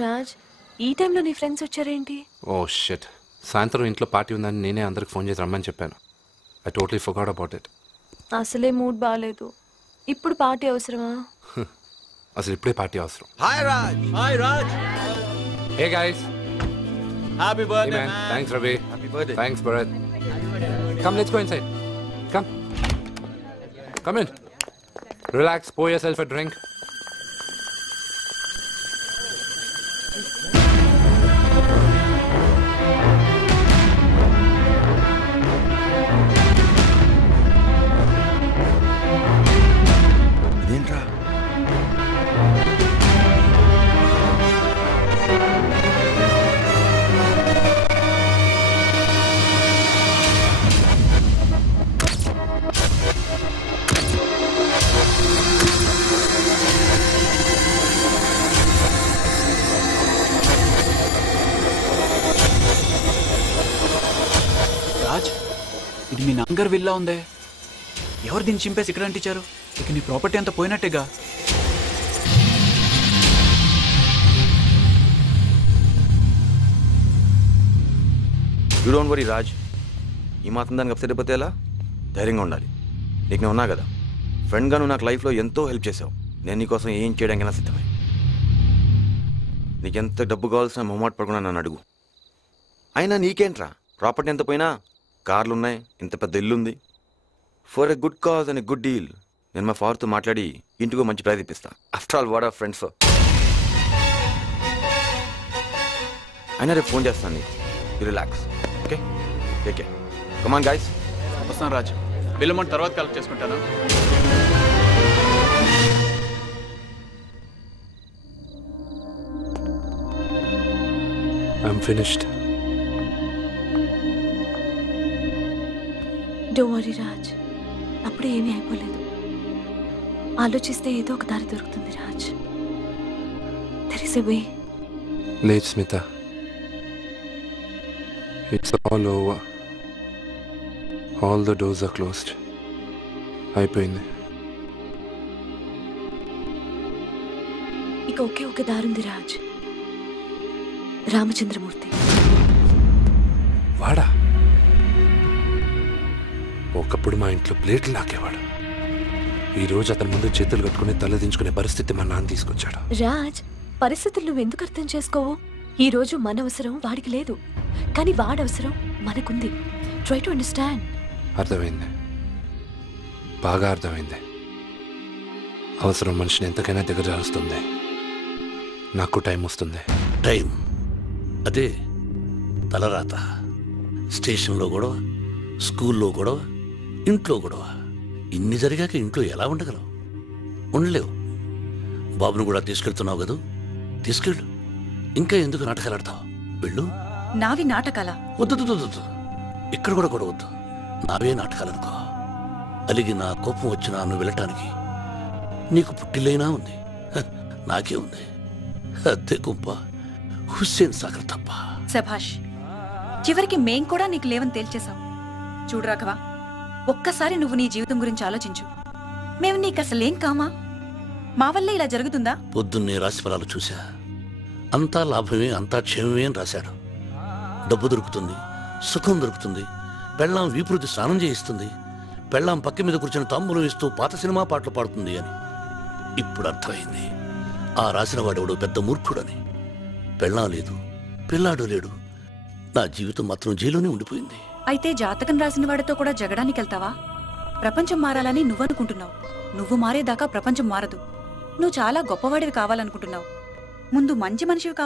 రాజ్, ఈ టైంలో నీ ఫ్రెండ్స్ వచ్చారేంటి? ఓ షిట్, సాయంత్రం ఇంట్లో పార్టీ ఉందని నేనే అందరికి ఫోన్ చేసి రమ్మని చెప్పాను. I totally forgot about it. అసలే మూడ్ బాగాలేదు, ఇప్పుడు పార్టీ అవసరమా? అసలు ఇప్పుడే పార్టీ అవసరం. Hi Raj. Hi Raj. Hey guys, happy birthday man. Thanks Ravi. Happy birthday. Thanks Bharat. Come, let's go inside. Come in. Relax, pour yourself a drink. ఇదేంట్రా? రాజ్, ఇది మీ నాన్నగారు విల్లా ఉందే. ఎవరు దీన్ని చింపేసి ఇక్కడ అంటించారు? ఇక నీ ప్రాపర్టీ అంతా పోయినట్టేగా. You don't worry Raj. ఈ మాత్రం దానికి అప్సెట్ అయిపోతే ఎలా? ధైర్యంగా ఉండాలి. నీకు నేను ఉన్నా కదా. ఫ్రెండ్గా నువ్వు నాకు లైఫ్లో ఎంతో హెల్ప్ చేసావు. నేను నీకోసం ఏం చేయడానికైనా సిద్ధమే. నీకెంత డబ్బు కావాల్సిన మొహమాట పడకుండా నన్ను అడుగు. అయినా నీకేంట్రా, ప్రాపర్టీ ఎంత పోయినా కార్లు ఉన్నాయి, ఇంత పెద్ద ఇల్లు ఉంది. For a good cause and a good deal నేను మా ఫాదర్తో మాట్లాడి ఇంటికో మంచి ప్రైజ్ ఇప్పిస్తా. After all what are friends. అయినా రేపు ఫోన్ చేస్తాను నీకు. You relax. Okay, take care. Come on guys. వస్తాను రాజ్. బిల్ అమౌంట్ తర్వాత కలెక్ట్ చేసుకుంటాను. I'm finished. Don't worry Raj, అప్పుడే ఏమీ అయిపోలేదు. ఆలోచిస్తే ఏదో ఒక దారి దొరుకుతుంది Raj. There is a way. Late Smita. It's all over. All the doors are closed. అయిపోయింది. ఇక ఒకే ఒక దారుంది రాజ్. రామచంద్రమూర్తి. వాడా? ఒకప్పుడు మా ఇంట్లో ప్లేట్లు లాకేవాడు. ఈరోజు అతని ముందు చేతులు కట్టుకుని తలదించుకునే పరిస్థితి మా నాన్న తీసుకొచ్చాడు. రాజ్, పరిస్థితులు నువ్వు ఎందుకు అర్థం చేసుకోవు? ఈ రోజు మన అవసరం వాడికి లేదు, కానీ వాడి అవసరం మనకుంది. Try to understand. అర్థమైంది, బాగా అర్థమైంది. అవసరం మనిషిని ఎంతకైనా దగ్గర చేస్తుంది. నాకు టైం వస్తుంది. టైం అదే తలరాత. స్టేషన్లో గొడవ, స్కూల్లో గొడవ, ఇంట్లో గొడవ. ఇన్ని జరిగాక ఇంట్లో ఎలా ఉండగలవు? ఉండలేవు. బాబును కూడా తీసుకెళ్తున్నావు కదూ, తీసుకెళ్ళు. ఇంకా ఎందుకు నాటకాలు ఆడతావు? వెళ్ళు. నావి నాటకాలా? వద్దు. ఇక్కడ కూడా గొడవద్దు. నావే నాటకాలనుకో. అలిగి నా కోపం వచ్చినా నువ్వు వెళ్ళటానికి నీకు పుట్టిల్లైనా ఉంది, నాకే ఉంది. అద్దె గుంప హుస్సేన్ సాగర్ తప్ప. శభాష్, చివరికి మేం కూడా నీకు లేవని తేల్చేశాం. చూడు రాఘవ, ఒక్కసారి నువ్వు నీ జీవితం గురించి ఆలోచించు. మేము నీకు అసలేం కామా? మా వల్లే ఇలా జరుగుతుందా? పొద్దున్నే రాశిఫలాలు చూశా. అంతా లాభమే, అంతా క్షేమమే అని రాశాడు. డబ్బు దొరుకుతుంది, సుఖం దొరుకుతుంది, పెళ్ళాం వీపురుది స్నానం చేయిస్తుంది, పెళ్ళాం పక్క మీద కూర్చొని తాంబూలం ఇస్తూ పాత సినిమా పాటలు పాడుతుంది అని. ఇప్పుడు అర్థమైంది ఆ రాసిన వాడెవడో పెద్ద మూర్ఖుడని. పెళ్ళాం లేదు, పిల్లాడు లేడు, నా జీవితం మాత్రం జైలునే ఉండిపోయింది. అయితే జాతకం రాసిన వాడితో కూడా జగడానికి వెళ్తావా? ప్రపంచం మారాలని నువ్వనుకుంటున్నావు. నువ్వు మారేదాకా ప్రపంచం మారదు. నువ్వు చాలా గొప్పవాడివి కావాలనుకుంటున్నావు. ముందు మంచి మనిషివి